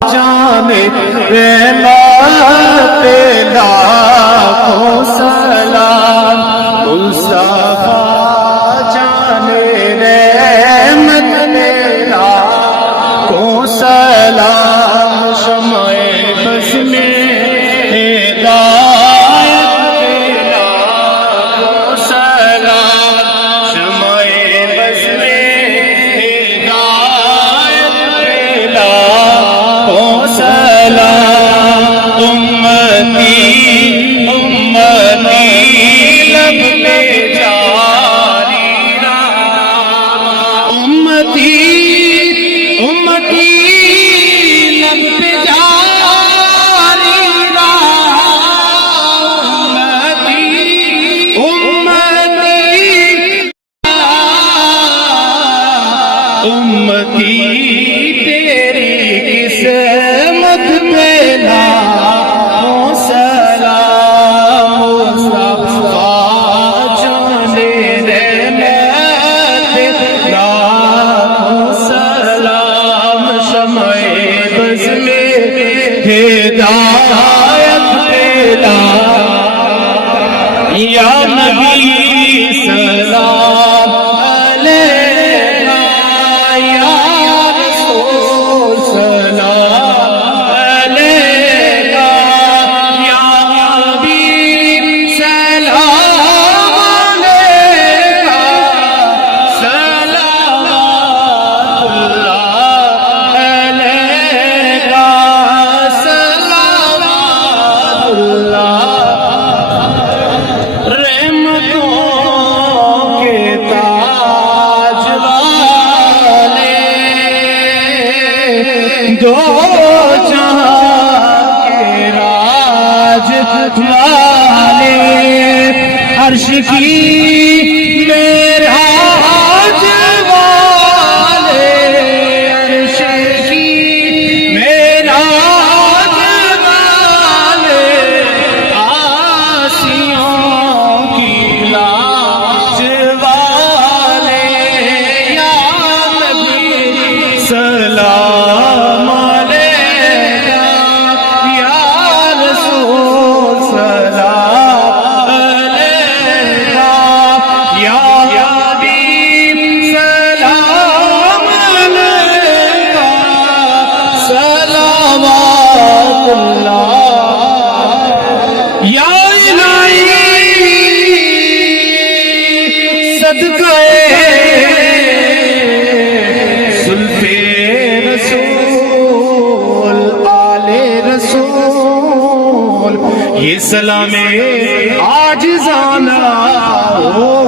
جانے لاکھوں سلام مصطفیٰ جانے رحمت لاکھوں سلام شمع بز میں ہدایت لاکھوں سلام شمع بز میں ہدایت لاکھوں سلام امتی لب پہ جاری رہا امتی لب پہ جاری رہا امتی تیری قسمت پہ لاکھوں سلام مصطفیٰ جانے رحمت لاکھوں سلام شمع بز میں ہدایت پہ یا نبی سلام علیکہ یا رسول سلام علیکہ یا حبیب سلام علیکہ صلوات اللہ علیکہ صلوات اللہ دو جہاں کے راج والے عرش کی معراج والے عرش کی معراج والے آسیوں کی لاج والے یا نبی سلام علیکہ یا رسول سلام علیکہ یا حبیب سلام علیکہ صلوات اللہ یا الہی صدقہ یہ سلام عاجزانہ ہو